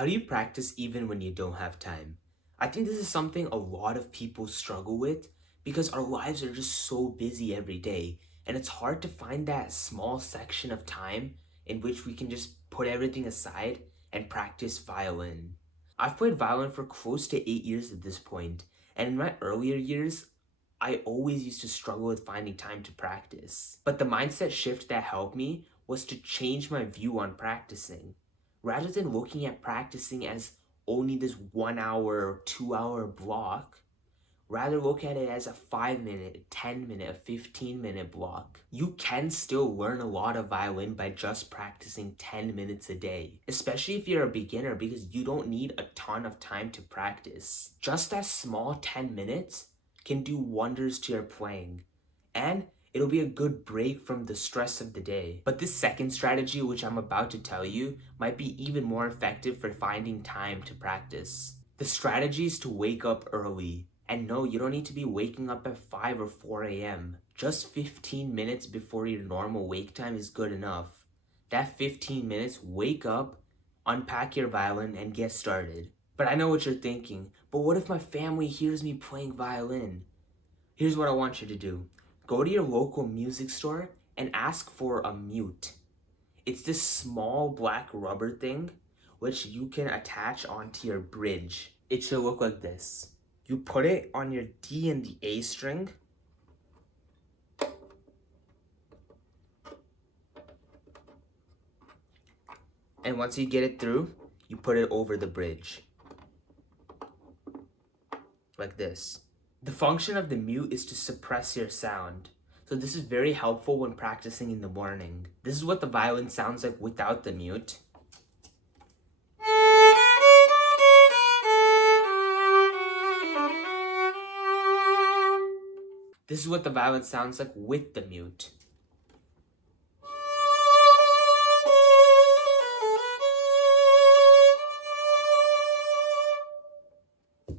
How do you practice even when you don't have time? I think this is something a lot of people struggle with because our lives are just so busy every day, and it's hard to find that small section of time in which we can just put everything aside and practice violin. I've played violin for close to 8 years at this point, and in my earlier years, I always used to struggle with finding time to practice. But the mindset shift that helped me was to change my view on practicing. Rather than looking at practicing as only this 1 hour or 2 hour block, rather look at it as a 5 minute, a 10 minute, a 15-minute block. You can still learn a lot of violin by just practicing 10 minutes a day, especially if you're a beginner because you don't need a ton of time to practice. Just that small 10 minutes can do wonders to your playing, and it'll be a good break from the stress of the day. But this second strategy, which I'm about to tell you, might be even more effective for finding time to practice. The strategy is to wake up early. And no, you don't need to be waking up at 5 or 4 a.m. Just 15 minutes before your normal wake time is good enough. That 15 minutes, wake up, unpack your violin, and get started. But I know what you're thinking, but what if my family hears me playing violin? Here's what I want you to do. Go to your local music store and ask for a mute. It's this small black rubber thing which you can attach onto your bridge. It should look like this. You put it on your D and the A string, and once you get it through, you put it over the bridge, like this. The function of the mute is to suppress your sound. So this is very helpful when practicing in the morning. This is what the violin sounds like without the mute. This is what the violin sounds like with the mute.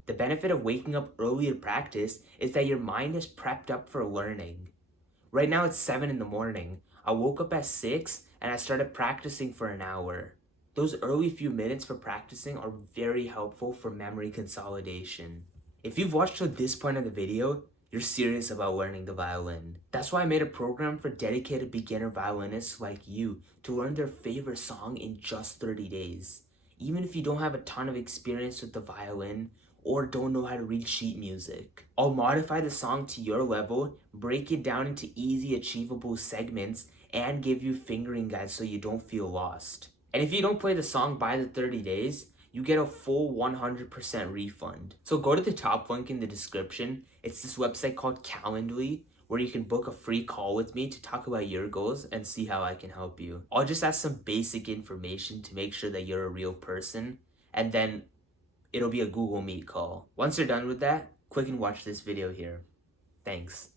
The benefit of waking up early to practice is that your mind is prepped up for learning. Right now it's 7 in the morning. I woke up at 6 and I started practicing for an hour. Those early few minutes for practicing are very helpful for memory consolidation. If you've watched to this point of the video, you're serious about learning the violin. That's why I made a program for dedicated beginner violinists like you to learn their favorite song in just 30 days. Even if you don't have a ton of experience with the violin or don't know how to read sheet music, I'll modify the song to your level, break it down into easy achievable segments, and give you fingering guides so you don't feel lost. And if you don't play the song by the 30 days, you get a full 100% refund. So go to the top link in the description. It's this website called Calendly, where you can book a free call with me to talk about your goals and see how I can help you. I'll just ask some basic information to make sure that you're a real person, and then it'll be a Google Meet call. Once you're done with that, click and watch this video here. Thanks.